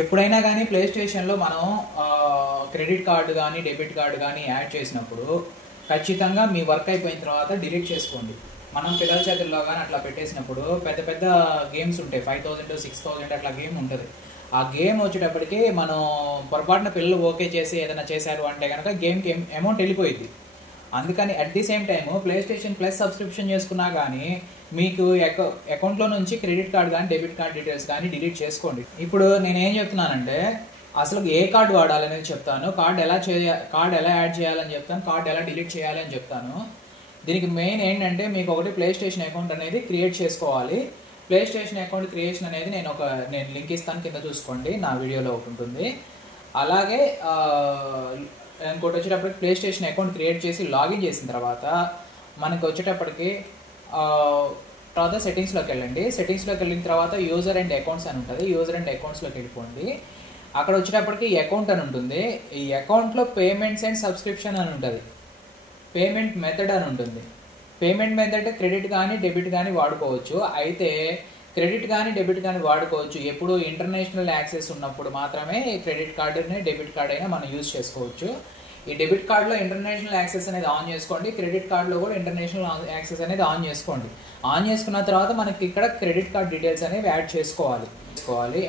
ఎప్పుడైనా కానీ ప్లే స్టేషన్లో మనం క్రెడిట్ కార్డు కానీ డెబిట్ కార్డు కానీ యాడ్ చేసినప్పుడు ఖచ్చితంగా మీ వర్క్ అయిపోయిన తర్వాత డిలీట్ చేసుకోండి. మనం పిల్లల చేతుల్లో కానీ అట్లా పెట్టేసినప్పుడు పెద్ద పెద్ద గేమ్స్ ఉంటాయి, 5000 to 6000 అట్లా గేమ్ ఉంటుంది. ఆ గేమ్ వచ్చేటప్పటికి మనం పొరపాటున పిల్లలు ఓకే చేసి ఏదైనా చేశారు అంటే కనుక గేమ్కి అమౌంట్ వెళ్ళిపోయింది. అందుకని at the same time play station plus subscription చేసుకున్నా కానీ మీకు అకౌంట్లో నుంచి క్రెడిట్ కార్డ్ కానీ డెబిట్ కార్డ్ డీటెయిల్స్ కానీ డిలీట్ చేసుకోండి. ఇప్పుడు నేనేం చెప్తున్నానంటే అసలు ఏ కార్డు వాడాలనేది చెప్తాను, కార్డ్ ఎలా యాడ్ చేయాలని చెప్తాను, కార్డ్ ఎలా డిలీట్ చేయాలి అని చెప్తాను. దీనికి మెయిన్ ఏంటంటే మీకు ఒకటి ప్లే స్టేషన్ అకౌంట్ అనేది క్రియేట్ చేసుకోవాలి. ప్లే స్టేషన్ అకౌంట్ క్రియేషన్ అనేది నేను లింక్ ఇస్తాను, కింద చూసుకోండి, నా వీడియోలో ఒకటి ఉంటుంది. అలాగే ఇంకోటి వచ్చేటప్పటికి ప్లే స్టేషన్ అకౌంట్ క్రియేట్ చేసి లాగిన్ చేసిన తర్వాత మనకు వచ్చేటప్పటికి తర్వాత సెట్టింగ్స్లోకి వెళ్ళండి. సెట్టింగ్స్లోకి వెళ్ళిన తర్వాత యూజర్ అండ్ అకౌంట్స్ అని ఉంటుంది. యూజర్ అండ్ అకౌంట్స్లోకి వెళ్ళిపోండి. అక్కడ వచ్చేటప్పటికి అకౌంట్ అని ఉంటుంది. ఈ అకౌంట్లో పేమెంట్స్ అండ్ సబ్స్క్రిప్షన్ అని ఉంటుంది, పేమెంట్ మెథడ్ అని ఉంటుంది. పేమెంట్ మెథడ్ క్రెడిట్ కానీ డెబిట్ కానీ వాడుకోవచ్చు. అయితే క్రెడిట్ కానీ డెబిట్ కానీ వాడుకోవచ్చు ఎప్పుడు ఇంటర్నేషనల్ యాక్సెస్ ఉన్నప్పుడు మాత్రమే క్రెడిట్ కార్డుని డెబిట్ కార్డ్ అయినా మనం యూజ్ చేసుకోవచ్చు. ఈ డెబిట్ కార్డులో ఇంటర్నేషనల్ యాక్సెస్ అనేది ఆన్ చేసుకోండి, క్రెడిట్ కార్డులో కూడా ఇంటర్నేషనల్ యాక్సెస్ అనేది ఆన్ చేసుకోండి. ఆన్ చేసుకున్న తర్వాత మనకి ఇక్కడ క్రెడిట్ కార్డ్ డీటెయిల్స్ అనేవి యాడ్ చేసుకోవాలి.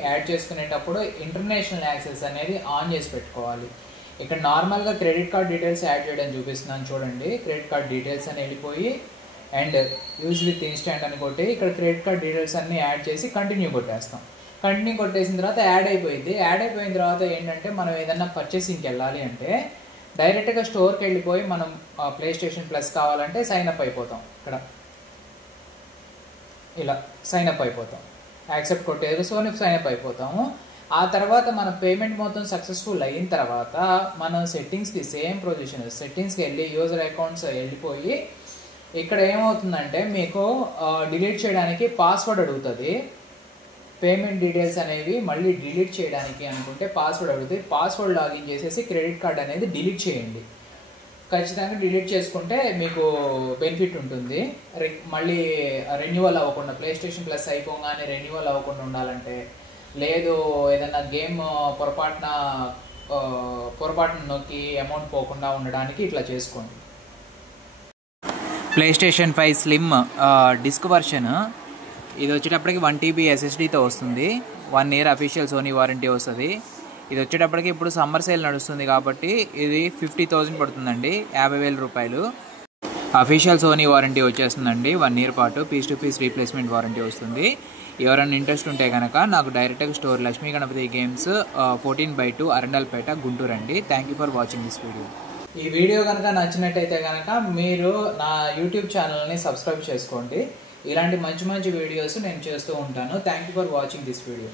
యాడ్ చేసుకునేటప్పుడు ఇంటర్నేషనల్ యాక్సెస్ అనేది ఆన్ చేసి పెట్టుకోవాలి. ఇక్కడ నార్మల్గా క్రెడిట్ కార్డ్ డీటెయిల్స్ యాడ్ చేయడం చూపిస్తున్నాను చూడండి. క్రెడిట్ కార్డ్ డీటెయిల్స్ అని వెళ్ళిపోయి అండ్ యూజ్ విత్ ఇన్స్టెంట్ అని కొట్టి ఇక్కడ క్రెడిట్ కార్డ్ డీటెయిల్స్ అన్నీ యాడ్ చేసి కంటిన్యూ కొట్టేస్తాం. కంటిన్యూ కొట్టేసిన తర్వాత యాడ్ అయిపోయింది. యాడ్ అయిపోయిన తర్వాత ఏంటంటే మనం ఏదన్నా పర్చేసింగ్కి వెళ్ళాలి అంటే డైరెక్ట్గా స్టోర్కి వెళ్ళిపోయి మనం ప్లే స్టేషన్ ప్లస్ కావాలంటే సైన్అప్ అయిపోతాం. ఇక్కడ ఇలా సైన్అప్ అయిపోతాం, యాక్సెప్ట్ కొట్టేది సైన్అప్ అయిపోతాము. ఆ తర్వాత మన పేమెంట్ మొత్తం సక్సెస్ఫుల్ అయిన తర్వాత మనం సెట్టింగ్స్కి సేమ్ పొజిషన్ సెట్టింగ్స్కి వెళ్ళి యూజర్ అకౌంట్స్ వెళ్ళిపోయి ఇక్కడ ఏమవుతుందంటే మీకు డిలీట్ చేయడానికి పాస్వర్డ్ అడుగుతుంది. పేమెంట్ డీటెయిల్స్ అనేవి మళ్ళీ డిలీట్ చేయడానికి అనుకుంటే పాస్వర్డ్ అడుగుతుంది. పాస్వర్డ్ లాగిన్ చేసేసి క్రెడిట్ కార్డ్ అనేది డిలీట్ చేయండి. ఖచ్చితంగా డిలీట్ చేసుకుంటే మీకు బెనిఫిట్ ఉంటుంది. మళ్ళీ రెన్యువల్ అవ్వకుండా ప్లే స్టేషన్ ప్లస్ అయిపోగానే రెన్యువల్ అవ్వకుండా ఉండాలంటే, లేదు ఏదైనా గేమ్ పొరపాటున నొక్కి అమౌంట్ పోకుండా ఉండడానికి ఇట్లా చేసుకోండి. Play station 5 slim disc version ఇది వచ్చేటప్పటికి 1 TB SSDతో వస్తుంది. 1 year అఫీషియల్ సోనీ వారంటీ వస్తుంది. ఇది వచ్చేటప్పటికి ఇప్పుడు సమ్మర్ సేల్ నడుస్తుంది కాబట్టి ఇది 50,000 పడుతుందండి, 50,000 రూపాయలు. అఫీషియల్ సోనీ వారంటీ వచ్చేస్తుందండి, 1 year పాటు piece to piece replacement warranty వస్తుంది. ఎవరైనా ఇంట్రెస్ట్ ఉంటే కనుక నాకు డైరెక్ట్గా స్టోర్ లక్ష్మీ గణపతి గేమ్స్ 14/2 అరండల్పేట గుంటూరు అండి. Thank you for watching this video. ఈ వీడియో కనుక నచ్చినట్టయితే కనుక మీరు నా యూట్యూబ్ ఛానల్ని సబ్స్క్రైబ్ చేసుకోండి. ఇలాంటి మంచి మంచి వీడియోస్ నేను చేస్తూ ఉంటాను. Thank you for watching this video.